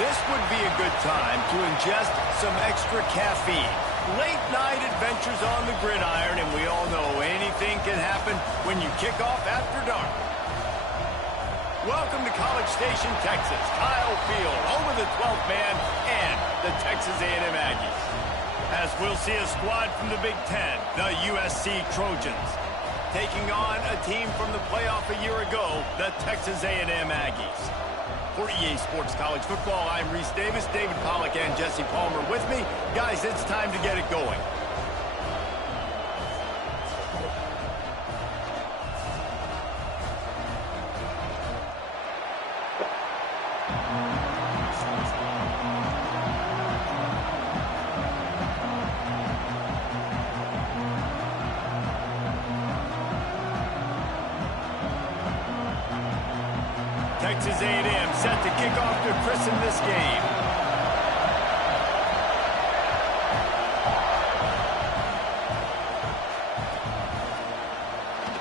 This would be a good time to ingest some extra caffeine. Late night adventures on the gridiron, and we all know anything can happen when you kick off after dark. Welcome to College Station, Texas. Kyle Field, home of the 12th man and the Texas A&M Aggies. As we'll see a squad from the Big Ten, the USC Trojans, taking on a team from the playoff a year ago, the Texas A&M Aggies. For EA Sports College Football, I'm Reese Davis, David Pollack, and Jesse Palmer with me. Guys, it's time to get it going. Texas A&M set to kick off to christen this game.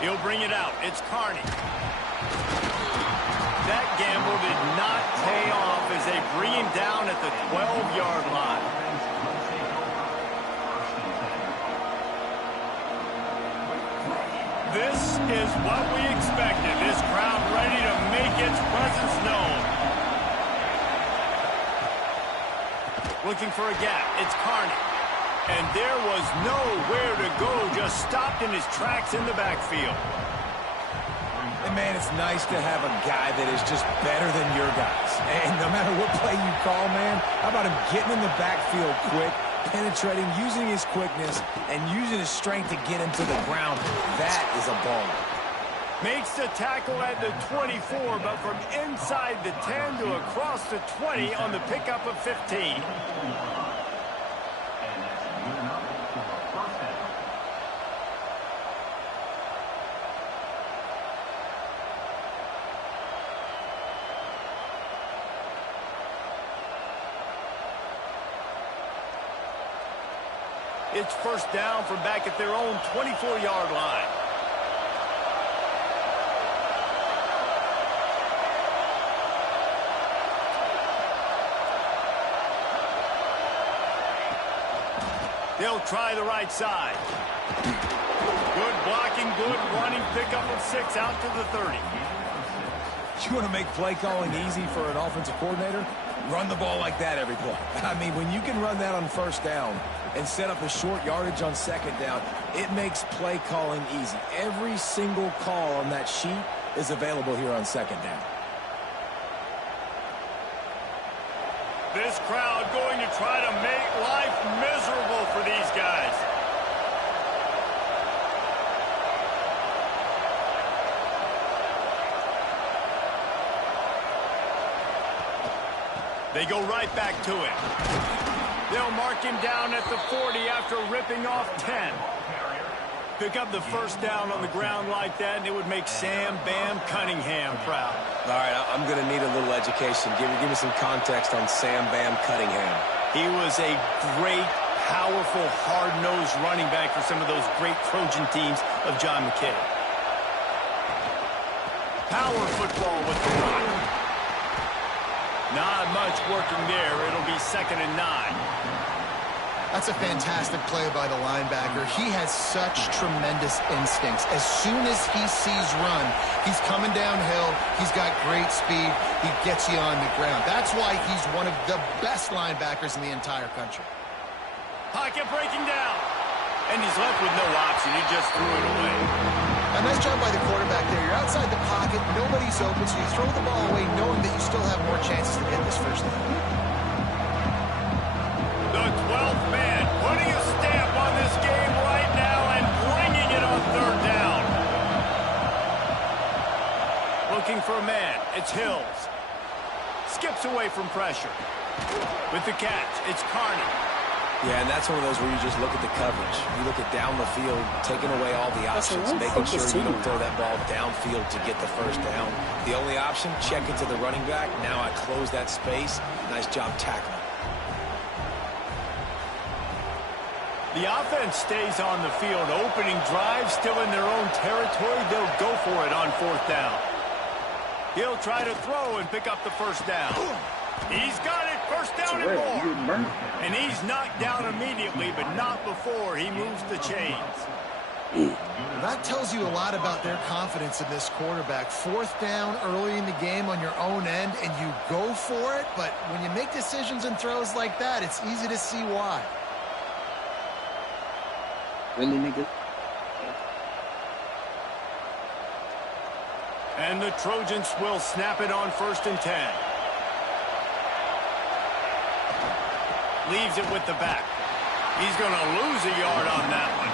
He'll bring it out. It's Carney. That gamble did not pay off as they bring him down at the 12-yard line. This is what we expected. This crowd ready to make its presence known. Looking for a gap. It's Carney. And there was nowhere to go. Just stopped in his tracks in the backfield. And, man, it's nice to have a guy that is just better than your guys. And no matter what play you call, man, how about him getting in the backfield quick, penetrating, using his quickness, and using his strength to get him to the ground. That is a ball. Makes the tackle at the 24, but from inside the 10 to across the 20 on the pickup of 15. It's first down from back at their own 24-yard line. They'll try the right side. Good blocking, good running, pickup of 6 out to the 30. You want to make play calling easy for an offensive coordinator? Run the ball like that every play. I mean, when you can run that on first down and set up a short yardage on second down, it makes play calling easy. Every single call on that sheet is available here on second down. This crowd going to try to make life miserable for these guys. They go right back to him. They'll mark him down at the 40 after ripping off 10. Pick up the first down on the ground like that, and it would make Sam Bam Cunningham proud. All right, I'm going to need a little education. Give me some context on Sam Bam Cunningham. He was a great, powerful, hard-nosed running back for some of those great Trojan teams of John McKay. Power football with the rock. Not much working there. It'll be 2nd and 9. That's a fantastic play by the linebacker. He has such tremendous instincts. As soon as he sees run, he's coming downhill. He's got great speed. He gets you on the ground. That's why he's one of the best linebackers in the entire country. Pocket breaking down. And he's left with no option. He just threw it away. A nice job by the quarterback there. You're outside the pocket. Nobody's open, so you throw the ball away knowing that you still have more chances to get this first down. The 12th man putting a stamp on this game right now and bringing it on 3rd down. Looking for a man. It's Hills. Skips away from pressure. With the catch, it's Carney. Yeah, and that's one of those where you just look at the coverage. You look at down the field, taking away all the options, making sure you don't throw that ball downfield to get the first down. The only option, check it to the running back. Now I close that space. Nice job tackling. The offense stays on the field. Opening drive, still in their own territory. They'll go for it on 4th down. He'll try to throw and pick up the first down. He's got it First down and more. And he's knocked down immediately, but not before he moves the chains. That tells you a lot about their confidence in this quarterback. Fourth down early in the game on your own end, and you go for it. But when you make decisions and throws like that, it's easy to see why. Really, nigga? And the Trojans will snap it on 1st and 10. Leaves it with the back. He's going to lose a yard on that one.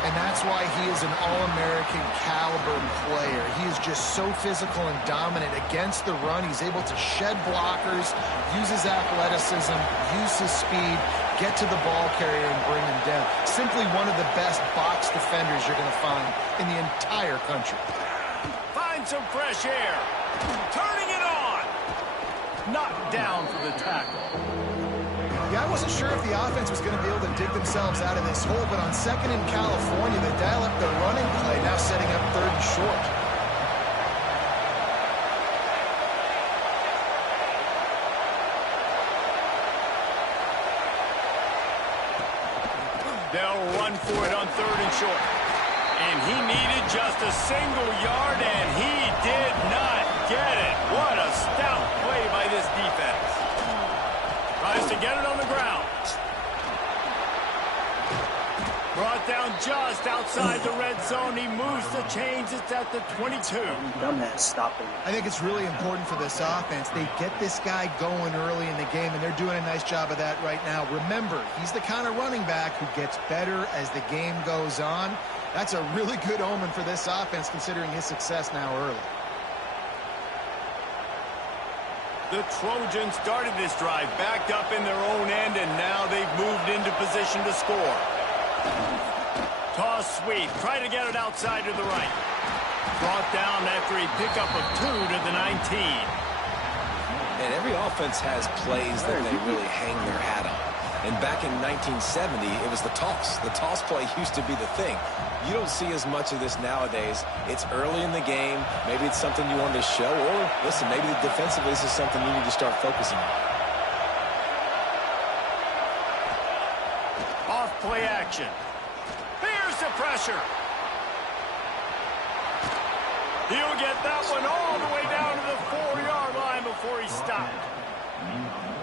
And that's why he is an All-American caliber player. He is just so physical and dominant against the run. He's able to shed blockers, use his athleticism, use his speed, get to the ball carrier and bring him down. Simply one of the best box defenders you're going to find in the entire country. Find some fresh air. Turning it on. Knocked down for the tackle. Yeah, I wasn't sure if the offense was going to be able to dig themselves out of this hole, but on 2nd in California, they dial up their running play, now setting up 3rd and short. They'll run for it on 3rd and short. And he needed just a single yard, and he did not get it. What a stout play by this defense. Tries to get it on the ground. Brought down just outside the red zone. He moves the chains. It's at the 22. Dumbass, stop him. I think it's really important for this offense. They get this guy going early in the game, and they're doing a nice job of that right now. Remember, he's the kind of running back who gets better as the game goes on. That's a really good omen for this offense, considering his success now early. The Trojans started this drive backed up in their own end, and now they've moved into position to score. Toss sweep. Try to get it outside to the right. Brought down after a pickup of 2 to the 19. And every offense has plays that they really hang their hat on. And back in 1970, it was the toss. The toss play used to be the thing. You don't see as much of this nowadays. It's early in the game. Maybe it's something you wanted to show. Or, listen, maybe defensively this is something you need to start focusing on. Off play action. Here's the pressure. He'll get that one all the way down to the 4-yard line before he stopped.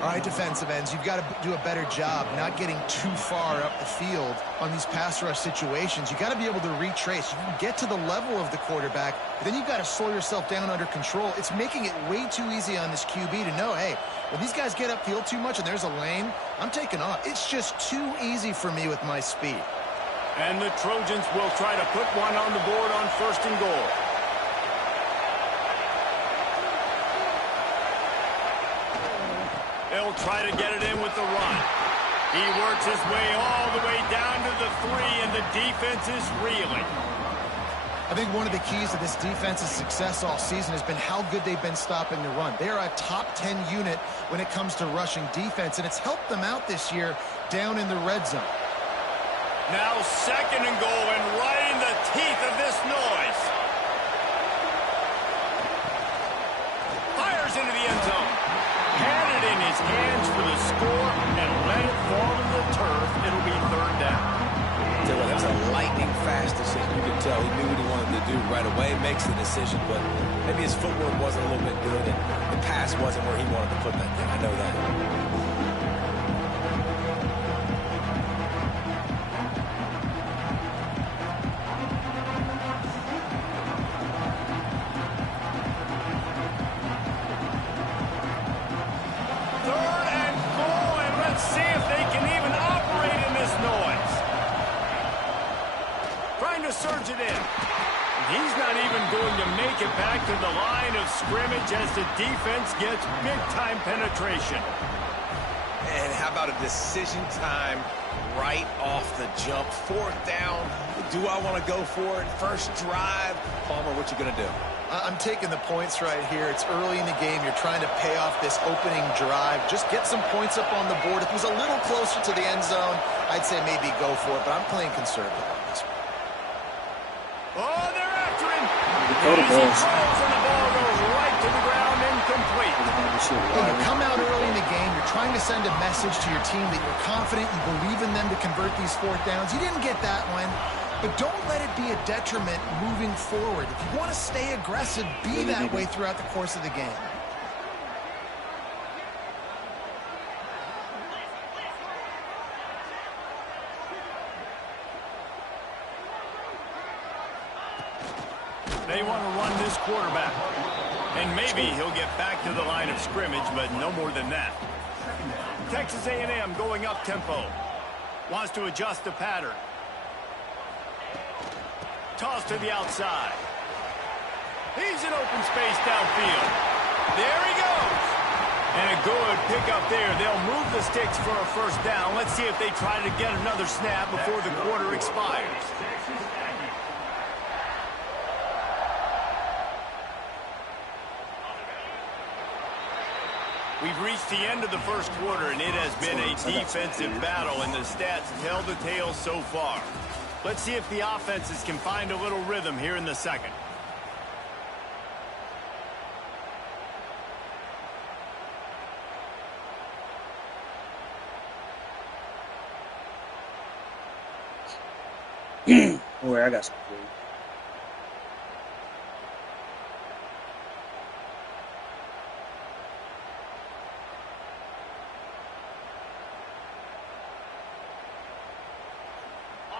All right, defensive ends, you've got to do a better job not getting too far up the field on these pass rush situations. You've got to be able to retrace. You can get to the level of the quarterback, but then you've got to slow yourself down under control. It's making it way too easy on this QB to know, hey, when these guys get upfield too much and there's a lane, I'm taking off. It's just too easy for me with my speed. And the Trojans will try to put one on the board on 1st and goal. They'll try to get it in with the run. He works his way all the way down to the 3, and the defense is reeling. I think one of the keys to this defense's success all season has been how good they've been stopping the run. They're a top 10 unit when it comes to rushing defense, and it's helped them out this year down in the red zone. Now 2nd and goal, and right in the teeth of this noise. Fires into the end zone. Had it in his hands for the score and let it fall to the turf. It'll be 3rd down. That was a lightning fast decision. You could tell he knew what he wanted to do right away. Makes the decision, but maybe his footwork wasn't a little bit good, and the pass wasn't where he wanted to put that thing. I know that. Surge it in. He's not even going to make it back to the line of scrimmage as the defense gets big-time penetration. And how about a decision time right off the jump? 4th down. Do I want to go for it? First drive. Palmer, what you going to do? I'm taking the points right here. It's early in the game. You're trying to pay off this opening drive. Just get some points up on the board. If it was a little closer to the end zone, I'd say maybe go for it, but I'm playing conservative on this one. Oh, they're after him. Throw the balls. And the ball goes right to the ground, incomplete. When you come out early in the trying to send a message to your team that you're confident, you believe in them to convert these fourth downs. You didn't get that one, but don't let it be a detriment moving forward. If you want to stay aggressive, be that way throughout the course of the game. They want to run this quarterback. And maybe he'll get back to the line of scrimmage, but no more than that. Texas A&M going up tempo. Wants to adjust the pattern. Toss to the outside. He's in open space downfield. There he goes. And a good pickup there. They'll move the sticks for a first down. Let's see if they try to get another snap before the quarter expires. We've reached the end of the first quarter, and it has been a defensive battle, and the stats tell the tale so far. Let's see if the offenses can find a little rhythm here in the second. Don't worry, I got some for you.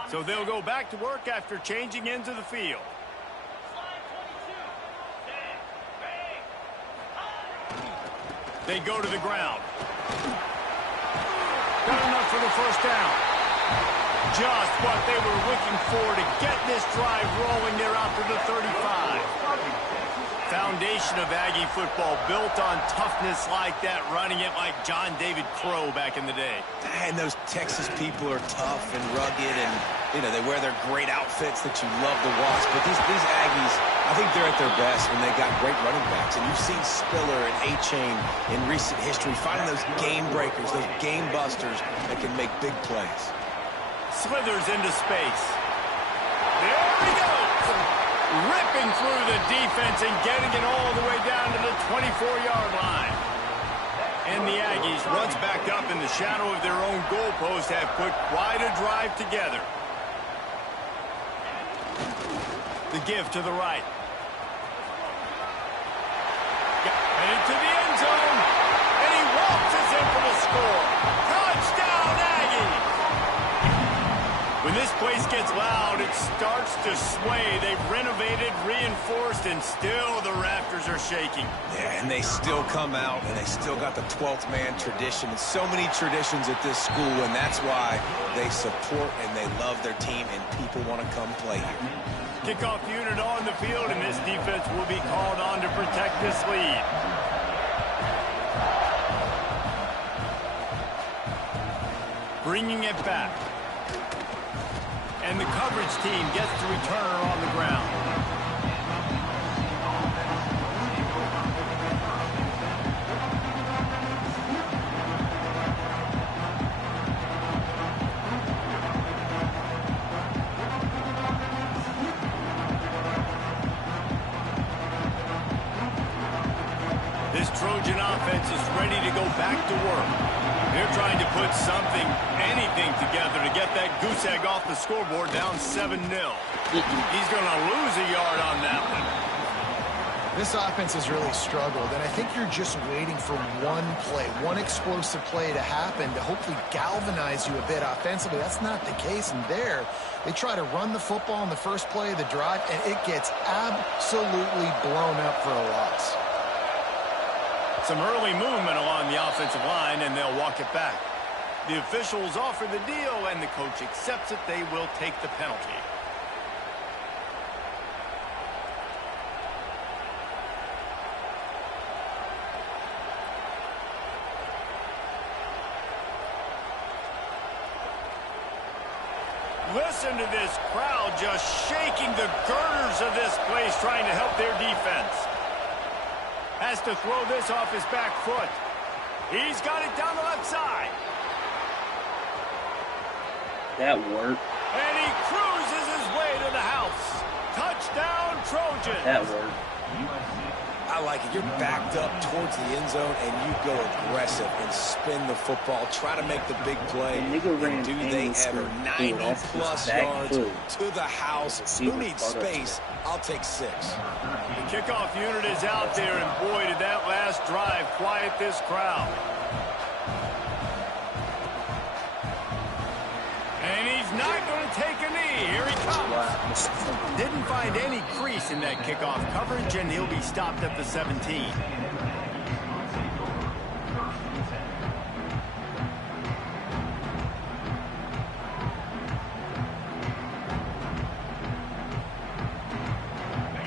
So they'll go back to work after changing into the field. They go to the ground. Got enough for the first down. Just what they were looking for to get this drive rolling there out to the 35. Foundation of Aggie football built on toughness like that, running it like John David Crow back in the day. And those Texas people are tough and rugged, and they wear their great outfits that you love to watch. But these Aggies, I think they're at their best when they got great running backs. And you've seen Spiller and A-Chain in recent history finding those game breakers, those game busters that can make big plays. Slithers into space. There he goes. Ripping through the defense and getting it all the way down to the 24-yard line. And the Aggies, once backed up in the shadow of their own goalpost, have put quite a drive together. The give to the right. Headed to the end zone. And he waltzes in for the score. Touchdown, Aggies! When this place gets loud, it starts to sway. They've renovated, reinforced, and still the rafters are shaking. Yeah, and they still come out, and they still got the 12th man tradition. And so many traditions at this school, and that's why they support and they love their team, and people want to come play here. Kickoff unit on the field, and this defense will be called on to protect this lead. Bringing it back. And the coverage team gets the returner on the ground. This Trojan offense is ready to go back to work. They're trying to put something, anything together to get that goose egg off the scoreboard down 7-0. He's going to lose a yard on that one. This offense has really struggled, and I think you're just waiting for one play, one explosive play to happen to hopefully galvanize you a bit offensively. That's not the case, and there they try to run the football in the first play of the drive, and it gets absolutely blown up for a loss. Some early movement along the offensive line, and they'll walk it back. The officials offer the deal, and the coach accepts it. They will take the penalty. Listen to this crowd just shaking the girders of this place, trying to help their defense. Has to throw this off his back foot. He's got it down the left side. That worked. And he cruises his way to the house. Touchdown, Trojans. That worked. I like it. You're backed up towards the end zone, and you go aggressive and spin the football. Try to make the big play. And do they ever? 90-plus yards to the house. Who needs space? I'll take 6. The kickoff unit is out there, and boy, did that last drive quiet this crowd. And he's not going to take a knee. Here he comes. Didn't find any crease in that kickoff coverage, and he'll be stopped at the 17.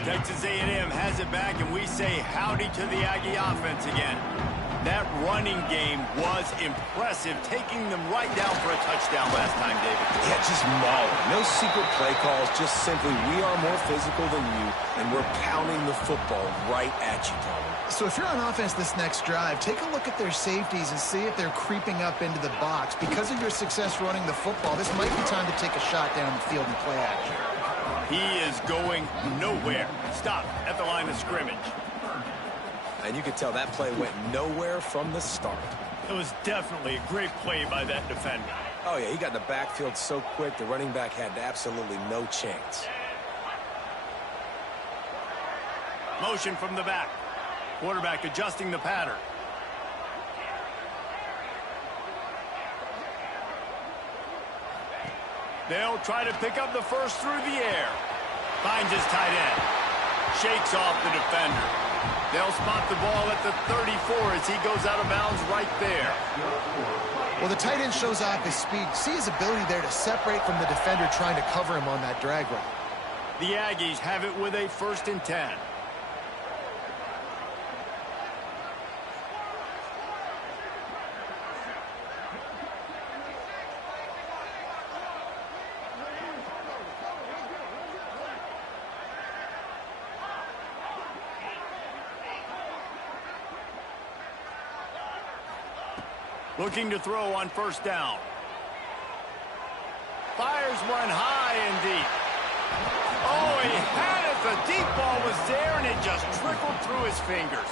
Texas A&M has it back, and we say howdy to the Aggie offense again. That running game was impressive, taking them right down for a touchdown last time, David. Yeah, just mauling. No secret play calls, just simply we are more physical than you, and we're pounding the football right at you, Tony. So if you're on offense this next drive, take a look at their safeties and see if they're creeping up into the box. Because of your success running the football, this might be time to take a shot down the field and play action. He is going nowhere. Stop at the line of scrimmage. And you can tell that play went nowhere from the start. It was definitely a great play by that defender. Oh, yeah, he got in the backfield so quick, the running back had absolutely no chance. Motion from the back. Quarterback adjusting the pattern. They'll try to pick up the first through the air. Finds his tight end. Shakes off the defender. They'll spot the ball at the 34 as he goes out of bounds right there. Well, the tight end shows off his speed. See his ability there to separate from the defender trying to cover him on that drag route. The Aggies have it with a 1st and 10. Looking to throw on 1st down. Fires one high and deep. Oh, he had it. The deep ball was there, and it just trickled through his fingers.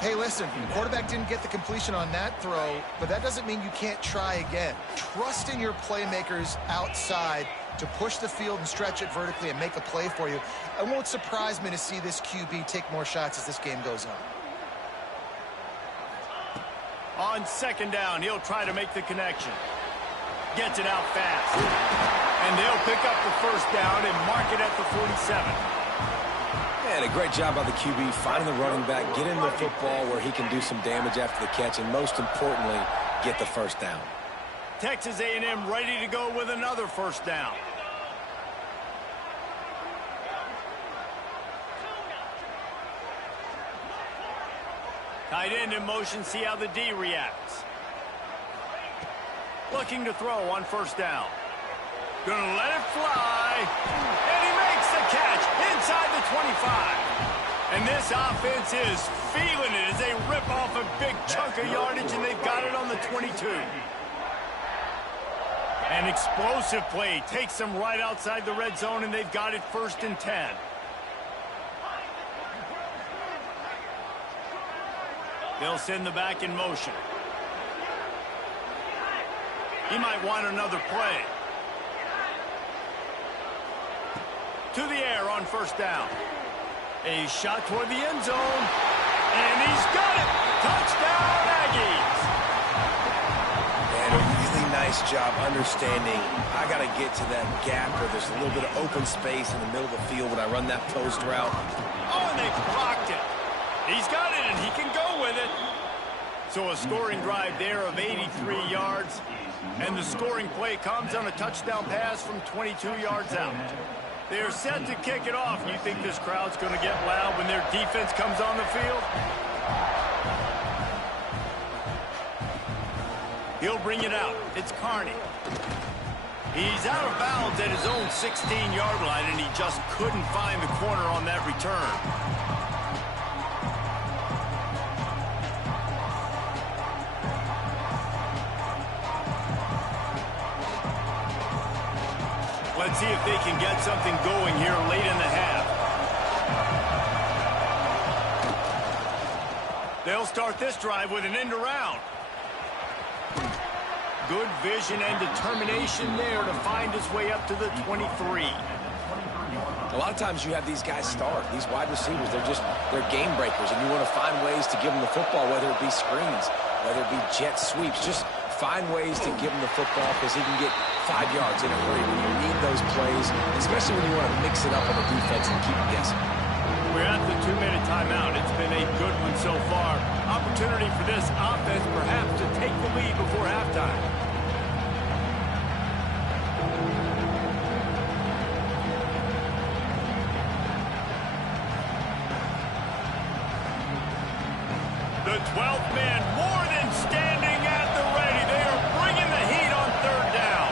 Hey, listen, the quarterback didn't get the completion on that throw, but that doesn't mean you can't try again. Trust in your playmakers outside to push the field and stretch it vertically and make a play for you. It won't surprise me to see this QB take more shots as this game goes on. On 2nd down, he'll try to make the connection. Gets it out fast. And they'll pick up the 1st down and mark it at the 47. And a great job by the QB finding the running back, getting the football where he can do some damage after the catch, and most importantly, get the 1st down. Texas A&M ready to go with another 1st down. Tight end in motion, see how the D reacts. Looking to throw on 1st down. Gonna let it fly. And he makes the catch inside the 25. And this offense is feeling it as they rip off a big chunk of yardage, and they've got it on the 22. An explosive play takes them right outside the red zone, and they've got it 1st and 10. They'll send the back in motion. He might want another play. To the air on 1st down. A shot toward the end zone. And he's got it. Touchdown, Aggies. And a really nice job understanding I got to get to that gap where there's a little bit of open space in the middle of the field when I run that post route. Oh, and they blocked it. He's got it, and he can go with it. So a scoring drive there of 83 yards. And the scoring play comes on a touchdown pass from 22 yards out. They're set to kick it off. You think this crowd's going to get loud when their defense comes on the field? He'll bring it out. It's Carney. He's out of bounds at his own 16-yard line, and he just couldn't find the corner on that return. Let's see if they can get something going here late in the half. They'll start this drive with an end around. Good vision and determination there to find his way up to the 23. A lot of times you have these guys start, these wide receivers, they're game breakers, and you want to find ways to give them the football, whether it be screens, whether it be jet sweeps. Just find ways to give him the football because he can get 5 yards in a hurry when you need those plays, especially when you want to mix it up on the defense and keep them guessing. We're at the 2-minute timeout. It's been a good one so far. Opportunity for this offense perhaps to take the lead before halftime. The 12th man more than standing at the ready. They are bringing the heat on third down.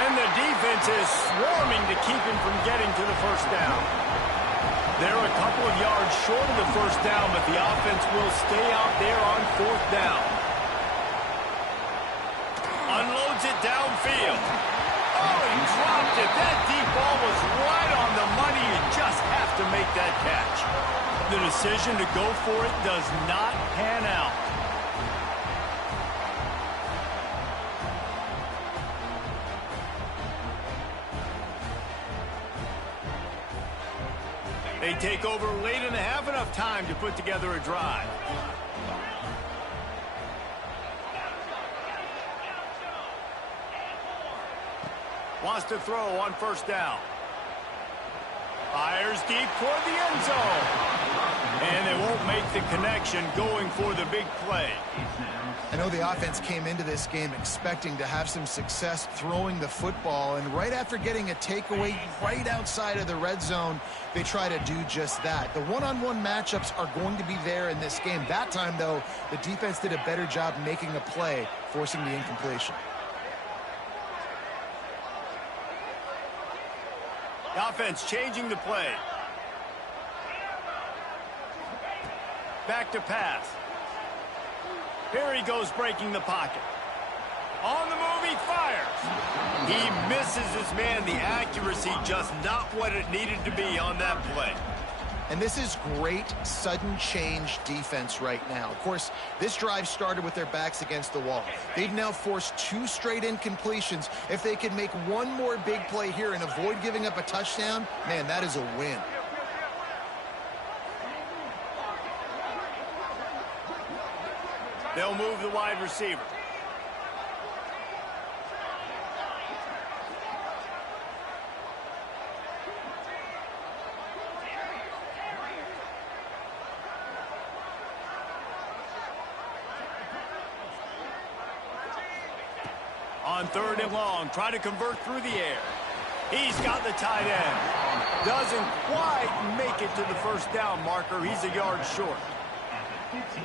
And the defense is swarming to keep him from getting to the first down. They're a couple of yards short of the first down, but the offense will stay out there on fourth down. Unloads it downfield. Oh, he dropped it. That deep ball was right on the money. You just have to make that catch. The decision to go for it does not pan out. They take over late in the half, enough time to put together a drive. Wants to throw on first down. Fires deep toward the end zone. And they won't make the connection going for the big play. I know the offense came into this game expecting to have some success throwing the football, and right after getting a takeaway right outside of the red zone, they try to do just that. The one-on-one matchups are going to be there in this game. That time, though, the defense did a better job making a play, forcing the incompletion. The offense changing the play. Back to pass. Here he goes, breaking the pocket. On the move, he fires. He misses his man. The accuracy just not what it needed to be on that play. And this is great sudden change defense right now. Of course, this drive started with their backs against the wall. They've now forced 2 straight incompletions. If they can make one more big play here and avoid giving up a touchdown, man, that is a win. They'll move the wide receiver. On third and long, try to convert through the air. He's got the tight end. Doesn't quite make it to the first down marker. He's a yard short.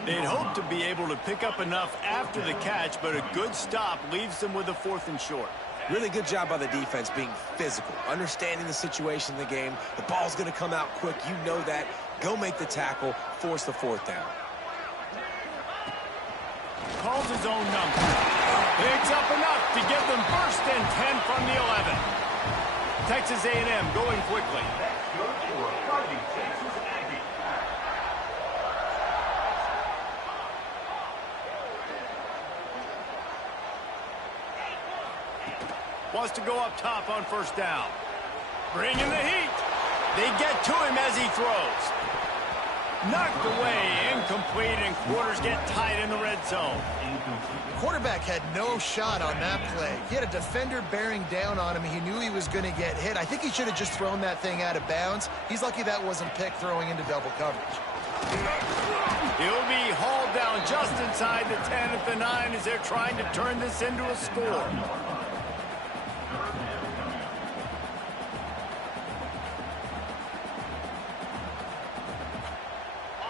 They'd hope to be able to pick up enough after the catch, but a good stop leaves them with a 4th and short. Really good job by the defense being physical, understanding the situation in the game. The ball's going to come out quick. You know that. Go make the tackle, force the 4th down. Calls his own number. Picks up enough to give them 1st and 10 from the 11. Texas A&M going quickly. Wants to go up top on first down. Bringing the heat. They get to him as he throws. Knocked away, incomplete, and quarters get tight in the red zone. The quarterback had no shot on that play. He had a defender bearing down on him. He knew he was going to get hit. I think he should have just thrown that thing out of bounds. He's lucky that wasn't picked throwing into double coverage. He'll be hauled down just inside the 10 at the 9 as they're trying to turn this into a score.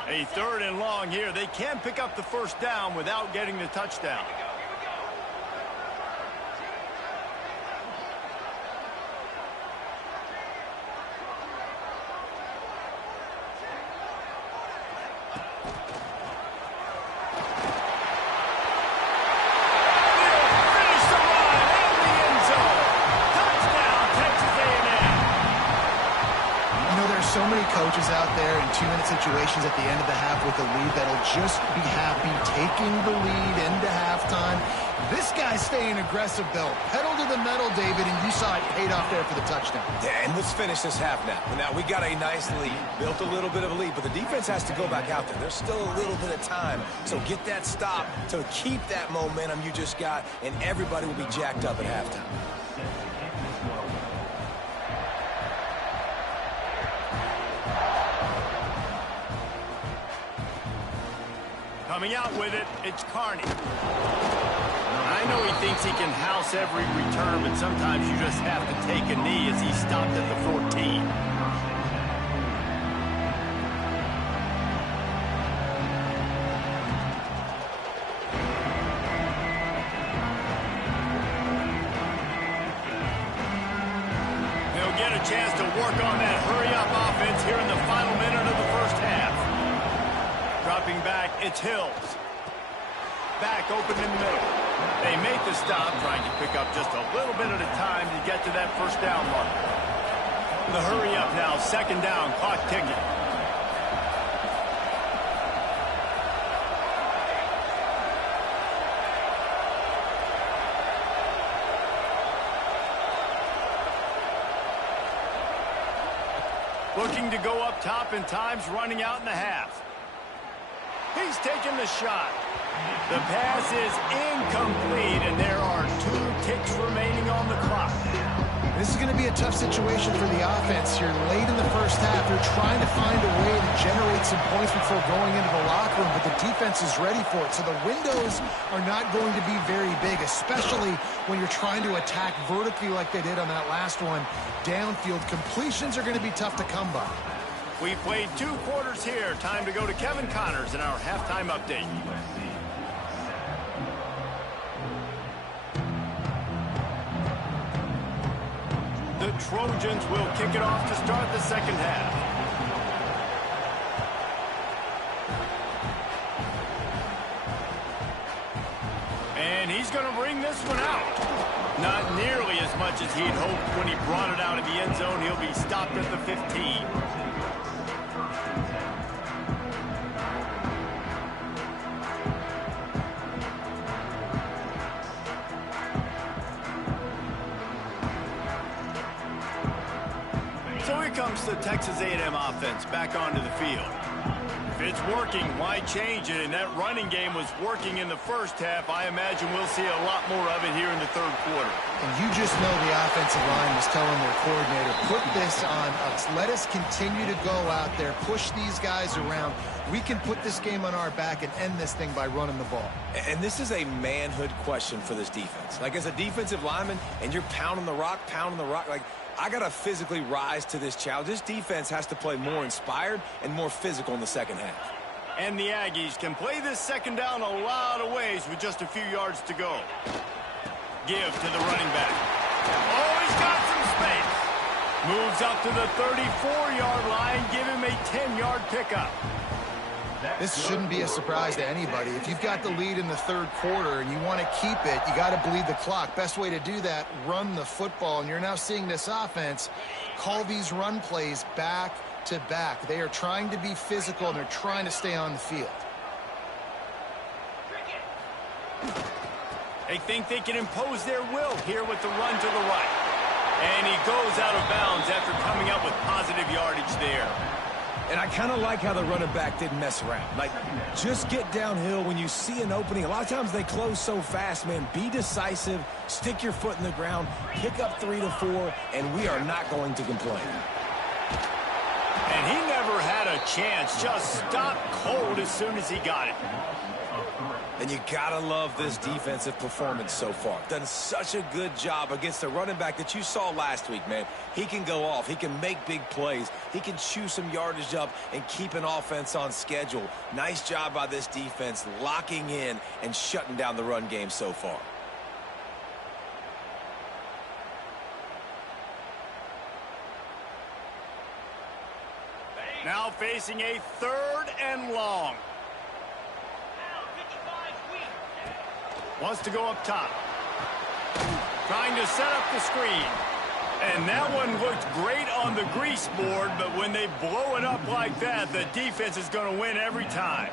A 3rd and long here. They can pick up the first down without getting the touchdown. many coaches out there in 2-minute situations at the end of the half with a lead that'll just be happy taking the lead into halftime. This guy's staying aggressive, though. Pedal to the metal, David, and you saw it paid off there for the touchdown. Yeah, and let's finish this half now. Now, we got a nice lead, built a little bit of a lead, but the defense has to go back out there. There's still a little bit of time, so get that stop to keep that momentum you just got, and everybody will be jacked up at halftime. Coming out with it, it's Carney. I know he thinks he can house every return, but sometimes you just have to take a knee as he stopped at the 14. They'll get a chance to work on that hurry-up offense here in the final minute of the first half. Dropping back, it's Hills. Back open in the middle. They make the stop, trying to pick up just a little bit at a time to get to that first down mark. The hurry up now, second down, clock ticking. Looking to go up top, and time's running out in the half. He's taking the shot. The pass is incomplete, and there are 2 ticks remaining on the clock. This is going to be a tough situation for the offense here. Late in the first half, they're trying to find a way to generate some points before going into the locker room, but the defense is ready for it. So the windows are not going to be very big, especially when you're trying to attack vertically like they did on that last one. Downfield completions are going to be tough to come by. We've played 2 quarters here. Time to go to Kevin Connors in our halftime update. The Trojans will kick it off to start the second half. And he's going to bring this one out. Not nearly as much as he'd hoped when he brought it out of the end zone. He'll be stopped at the 15. So here comes the Texas A&M offense back onto the field. If it's working, why change it? And that running game was working in the first half. I imagine we'll see a lot more of it here in the third quarter. And you just know the offensive line was telling their coordinator, put this on us. Let us continue to go out there, push these guys around. We can put this game on our back and end this thing by running the ball. And this is a manhood question for this defense. Like, as a defensive lineman, and you're pounding the rock, like, I got to physically rise to this challenge. This defense has to play more inspired and more physical in the second half. And the Aggies can play this second down a lot of ways with just a few yards to go. Give to the running back. Oh, he's got some space. Moves up to the 34-yard line. Give him a 10-yard pickup. This shouldn't be a surprise to anybody. If you've got the lead in the third quarter and you want to keep it, you got to bleed the clock. Best way to do that, run the football. And you're now seeing this offense call these run plays back to back. They are trying to be physical, and they're trying to stay on the field. They think they can impose their will here with the run to the right. And he goes out of bounds after coming up with positive yardage there. And I kind of like how the running back didn't mess around. Like, just get downhill when you see an opening. A lot of times they close so fast, man. Be decisive, stick your foot in the ground, pick up 3 to 4, and we are not going to complain. And he never had a chance. Just stopped cold as soon as he got it. And you gotta love this defensive performance so far. Done such a good job against the running back that you saw last week, man. He can go off. He can make big plays. He can chew some yardage up and keep an offense on schedule. Nice job by this defense locking in and shutting down the run game so far. Now facing a 3rd and long. Wants to go up top. Trying to set up the screen. And that one looked great on the grease board, but when they blow it up like that, the defense is going to win every time.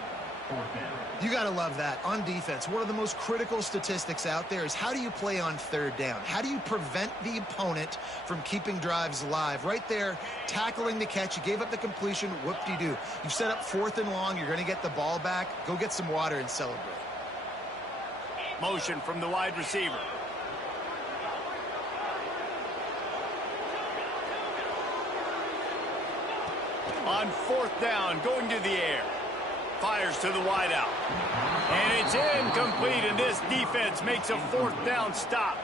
You got to love that. On defense, one of the most critical statistics out there is how do you play on third down? How do you prevent the opponent from keeping drives alive? Right there, tackling the catch. You gave up the completion. Whoop-de-doo. You've set up 4th and long. You're going to get the ball back. Go get some water and celebrate. Motion from the wide receiver. On 4th down, going to the air. Fires to the wideout. And it's incomplete, and this defense makes a 4th down stop.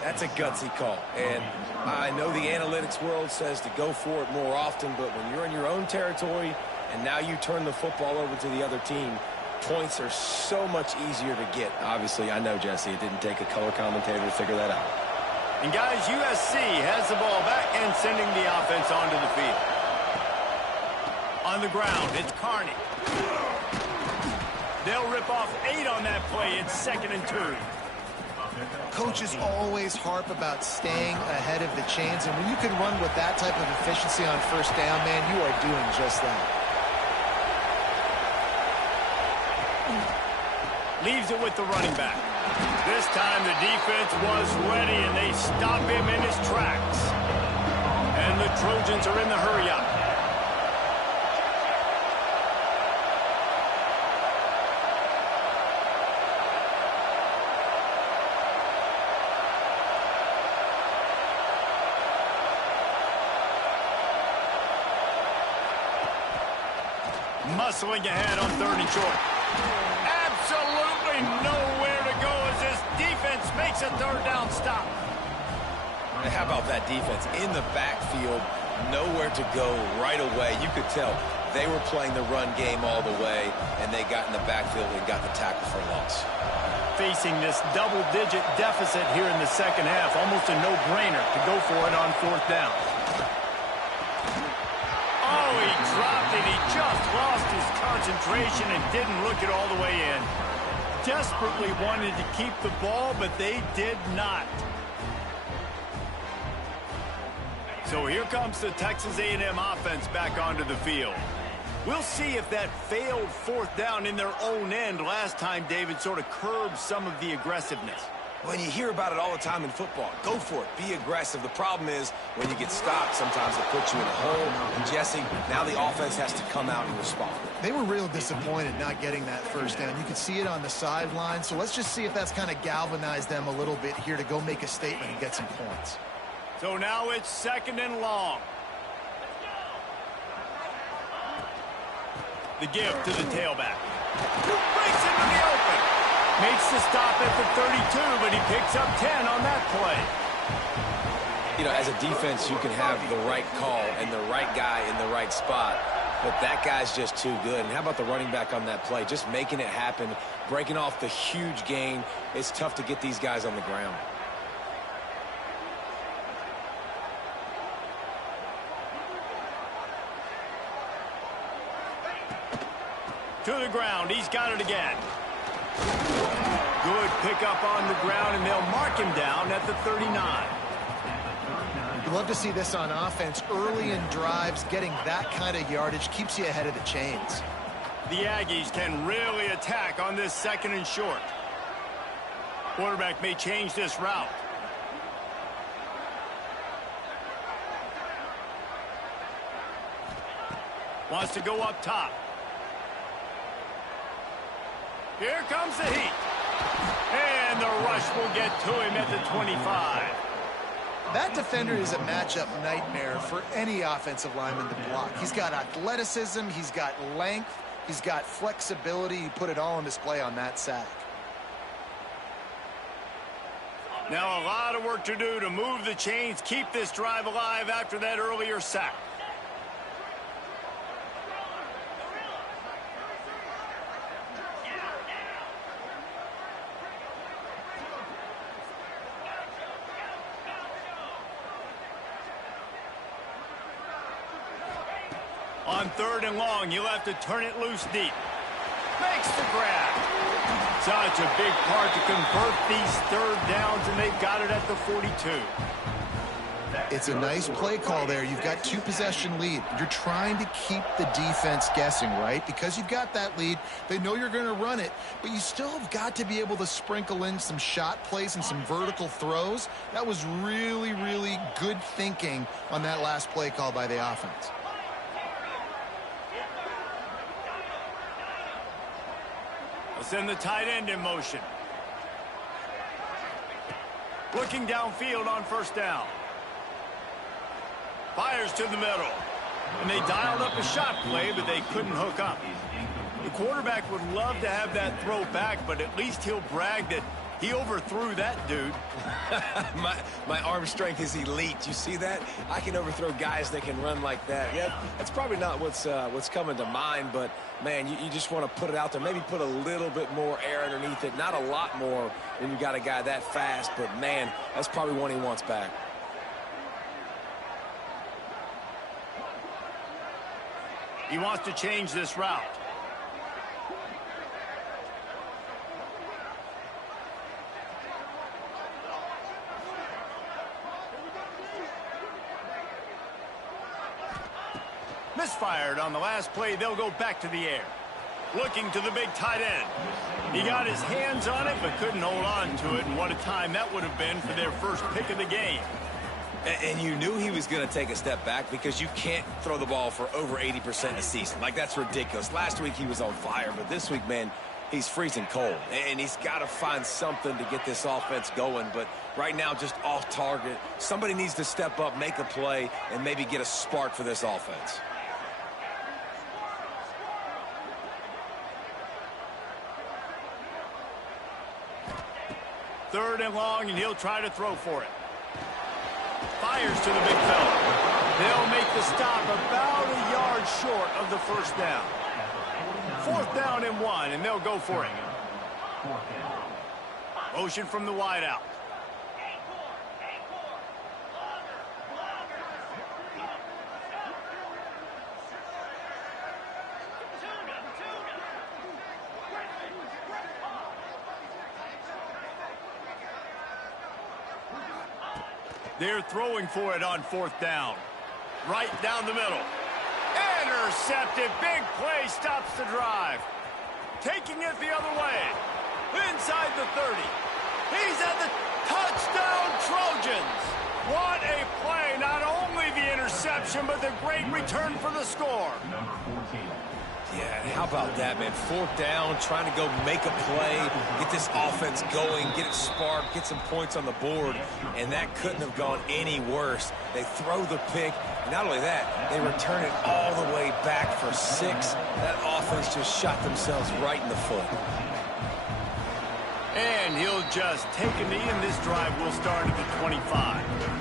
That's a gutsy call. And I know the analytics world says to go for it more often, but when you're in your own territory and now you turn the football over to the other team, points are so much easier to get. Obviously, I know, Jesse, it didn't take a color commentator to figure that out. And guys, USC has the ball back and sending the offense onto the field. On the ground, it's Carney. They'll rip off 8 on that play. It's 2nd and 2. Coaches always harp about staying ahead of the chains, and when you can run with that type of efficiency on 1st down, man, you are doing just that. Leaves it with the running back. This time the defense was ready, and they stop him in his tracks. And the Trojans are in the hurry-up. Muscling ahead on 3rd and short. Absolutely nowhere to go as this defense makes a 3rd down stop. How about that defense? In the backfield, nowhere to go right away. You could tell they were playing the run game all the way, and they got in the backfield and got the tackle for a loss. Facing this double-digit deficit here in the 2nd half, almost a no-brainer to go for it on 4th down. Oh, he dropped it. He just lost his concentration and didn't look it all the way in. Desperately wanted to keep the ball, but they did not. So here comes the Texas A&M offense back onto the field. We'll see if that failed 4th down in their own end last time, David, sort of curbed some of the aggressiveness. When you hear about it all the time in football, go for it. Be aggressive. The problem is when you get stopped, sometimes it puts you in a hole. And, Jesse, now the offense has to come out and respond. They were real disappointed not getting that 1st down. You could see it on the sideline. So let's just see if that's kind of galvanized them a little bit here to go make a statement and get some points. So now it's 2nd and long. The give to the tailback. Breaks into the open. Makes the stop at the 32, but he picks up 10 on that play. You know, as a defense, you can have the right call and the right guy in the right spot, but that guy's just too good. And how about the running back on that play? Just making it happen, breaking off the huge gain. It's tough to get these guys on the ground. To the ground. He's got it again. Good pickup on the ground, and they'll mark him down at the 39. You love to see this on offense. Early in drives, getting that kind of yardage keeps you ahead of the chains. The Aggies can really attack on this 2nd and short. Quarterback may change this route. Wants to go up top. Here comes the heat. And the rush will get to him at the 25. That defender is a matchup nightmare for any offensive lineman to block. He's got athleticism, he's got length, he's got flexibility. He put it all on display on that sack. Now a lot of work to do to move the chains, keep this drive alive after that earlier sack. On 3rd and long, you'll have to turn it loose deep. Makes the grab. Such a big part to convert these 3rd downs, and they've got it at the 42. It's a nice play call there. You've got 2-possession lead. You're trying to keep the defense guessing, right? Because you've got that lead, they know you're going to run it, but you still have got to be able to sprinkle in some shot plays and some vertical throws. That was really, really good thinking on that last play call by the offense. They'll send the tight end in motion. Looking downfield on first down. Fires to the middle. And they dialed up a shot play, but they couldn't hook up. The quarterback would love to have that throw back, but at least he'll brag that he overthrew that dude. my arm strength is elite. You see that? I can overthrow guys that can run like that. Yeah, that's probably not what's coming to mind, but, man, you just want to put it out there. Maybe put a little bit more air underneath it. Not a lot more when you got a guy that fast, but, man, that's probably one he wants back. He wants to change this route. Misfired on the last play. They'll go back to the air. Looking to the big tight end. He got his hands on it but couldn't hold on to it, and what a time that would have been for their first pick of the game. And you knew he was going to take a step back because you can't throw the ball for over 80% a season. Like, that's ridiculous. Last week he was on fire, but this week, man, he's freezing cold. And he's got to find something to get this offense going. But right now, just off target. Somebody needs to step up, make a play, and maybe get a spark for this offense. Third and long, and he'll try to throw for it. Fires to the big fella. They'll make the stop about a yard short of the first down. Fourth down and 1, and they'll go for it. Motion from the wide out. They're throwing for it on fourth down. Right down the middle. Intercepted. Big play stops the drive. Taking it the other way. Inside the 30. He's at the touchdown Trojans. What a play. Not only the interception, but the great return for the score. Yeah, how about that, man? Fourth down, trying to go make a play, get this offense going, get it sparked, get some points on the board, and that couldn't have gone any worse. They throw the pick, and not only that, they return it all the way back for 6. That offense just shot themselves right in the foot. And he'll just take a knee, and this drive will start at the 25.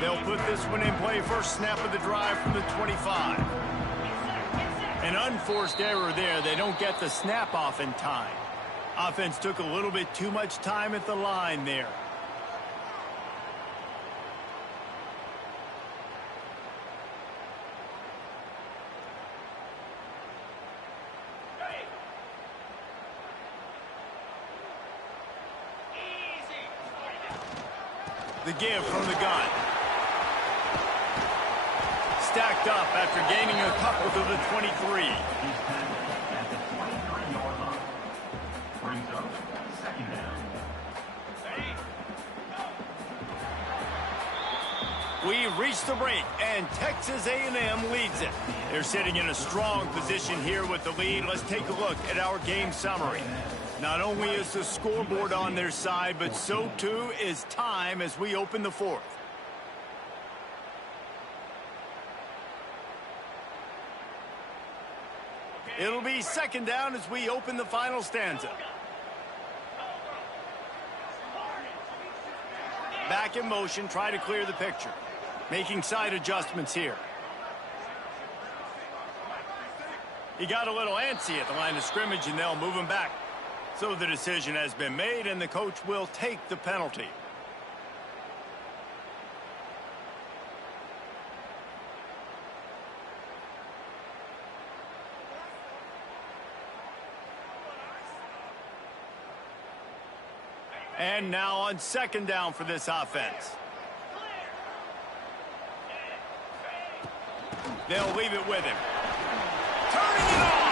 They'll put this one in play. First snap of the drive from the 25. An unforced error there. They don't get the snap off in time. Offense took a little bit too much time at the line there. The give from the gun. Stacked up after gaining a couple to the 23. We reach the break, and Texas A&M leads it. They're sitting in a strong position here with the lead. Let's take a look at our game summary. Not only is the scoreboard on their side, but so too is time as we open the fourth. It'll be second down as we open the final stanza. Back in motion, try to clear the picture. Making side adjustments here. He got a little antsy at the line of scrimmage, and they'll move him back. So the decision has been made, and the coach will take the penalty. And now on second down for this offense. They'll leave it with him. Turning it on.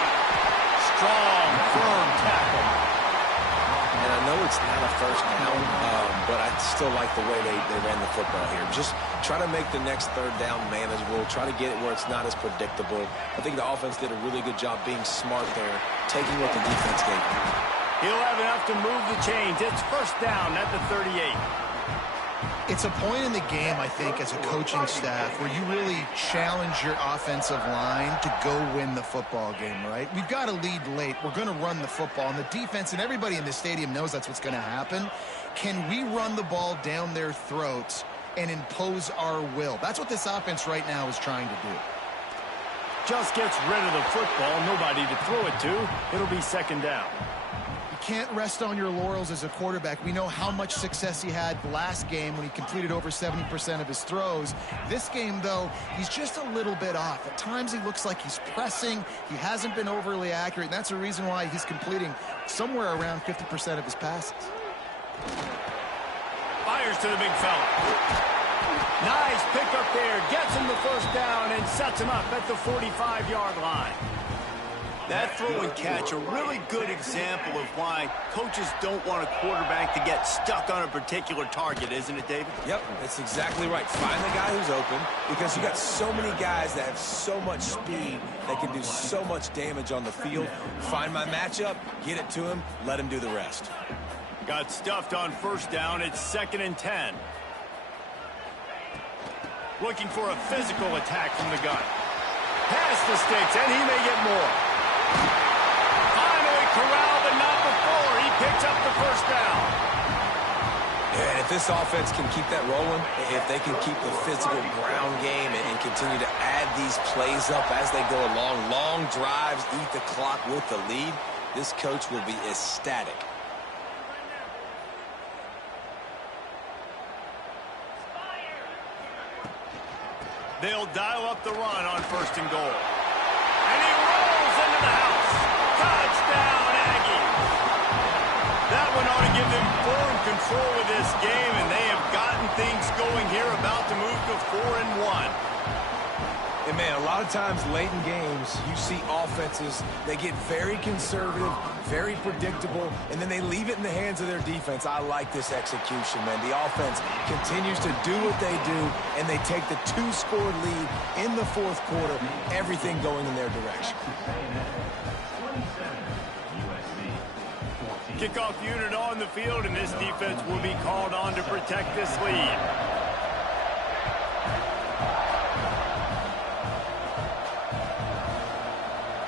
Strong, firm tackle. And I know it's not a first down, but I still like the way they ran the football here. Just try to make the next third down manageable. Try to get it where it's not as predictable. I think the offense did a really good job being smart there, taking what the defense gave them. He'll have enough to move the chains. It's first down at the 38. It's a point in the game, I think, as a coaching staff where you really challenge your offensive line to go win the football game, right? We've got to lead late. We're going to run the football. And the defense and everybody in the stadium knows that's what's going to happen. Can we run the ball down their throats and impose our will? That's what this offense right now is trying to do. Just gets rid of the football. Nobody to throw it to. It'll be second down. Can't rest on your laurels as a quarterback. We know how much success he had last game when he completed over 70% of his throws. This game, though, he's just a little bit off. At times he looks like he's pressing. He hasn't been overly accurate, and that's the reason why he's completing somewhere around 50% of his passes. Fires to the big fella. Nice pick up there. Gets him the first down and sets him up at the 45-yard line. That throw and catch, a really good example of why coaches don't want a quarterback to get stuck on a particular target, isn't it, David? Yep, that's exactly right. Find the guy who's open, because you got so many guys that have so much speed that can do so much damage on the field. Find my matchup, get it to him, let him do the rest. Got stuffed on first down. It's 2nd and 10. Looking for a physical attack from the gun. Past the sticks, and he may get more. Finally corralled, but not before. He picks up the first down. Yeah, and if this offense can keep that rolling, if they can keep the physical ground game and continue to add these plays up as they go along, long drives, eat the clock with the lead, this coach will be ecstatic. They'll dial up the run on 1st and goal. And he rolls into the house. Touchdown, Aggies. That one ought to give them full control of this game, and they have gotten things going here, about to move to 4-1. And, man, a lot of times late in games, you see offenses, they get very conservative, very predictable, and then they leave it in the hands of their defense. I like this execution, man. The offense continues to do what they do, and they take the 2-score lead in the 4th quarter, everything going in their direction. Kickoff unit on the field, and this defense will be called on to protect this lead.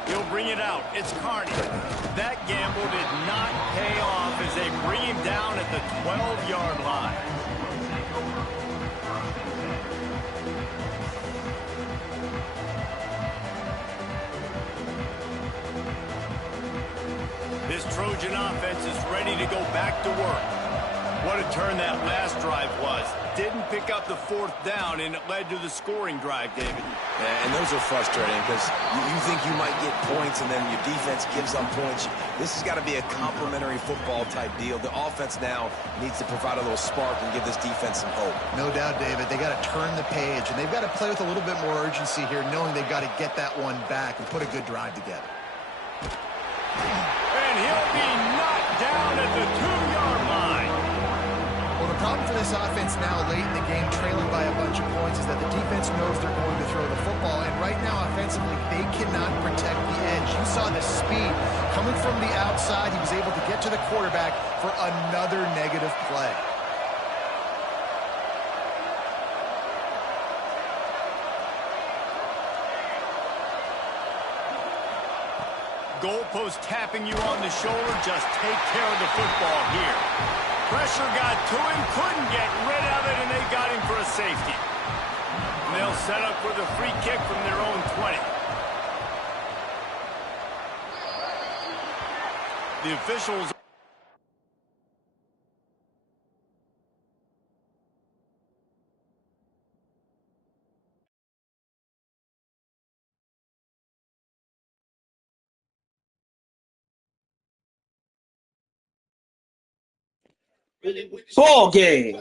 He'll bring it out. It's Carney. That gamble did not pay off as they bring him down at the 12-yard line. This Trojan offense is ready to go back to work. What a turn that last drive was. Didn't pick up the 4th down, and it led to the scoring drive, David. Yeah, and those are frustrating because you think you might get points, and then your defense gives up points. This has got to be a complementary football type deal. The offense now needs to provide a little spark and give this defense some hope. No doubt, David. They got to turn the page, and they've got to play with a little bit more urgency here, knowing they've got to get that one back and put a good drive together. And he'll be knocked down at the 2-yard line. Well, the problem for this offense now late in the game, trailing by a bunch of points, is that the defense knows they're going to throw the football. And right now, offensively, they cannot protect the edge. You saw the speed coming from the outside. He was able to get to the quarterback for another negative play. Goalpost tapping you on the shoulder. Just take care of the football here. Pressure got to him, couldn't get rid of it, and they got him for a safety. And they'll set up for the free kick from their own 20. The officials Ball game.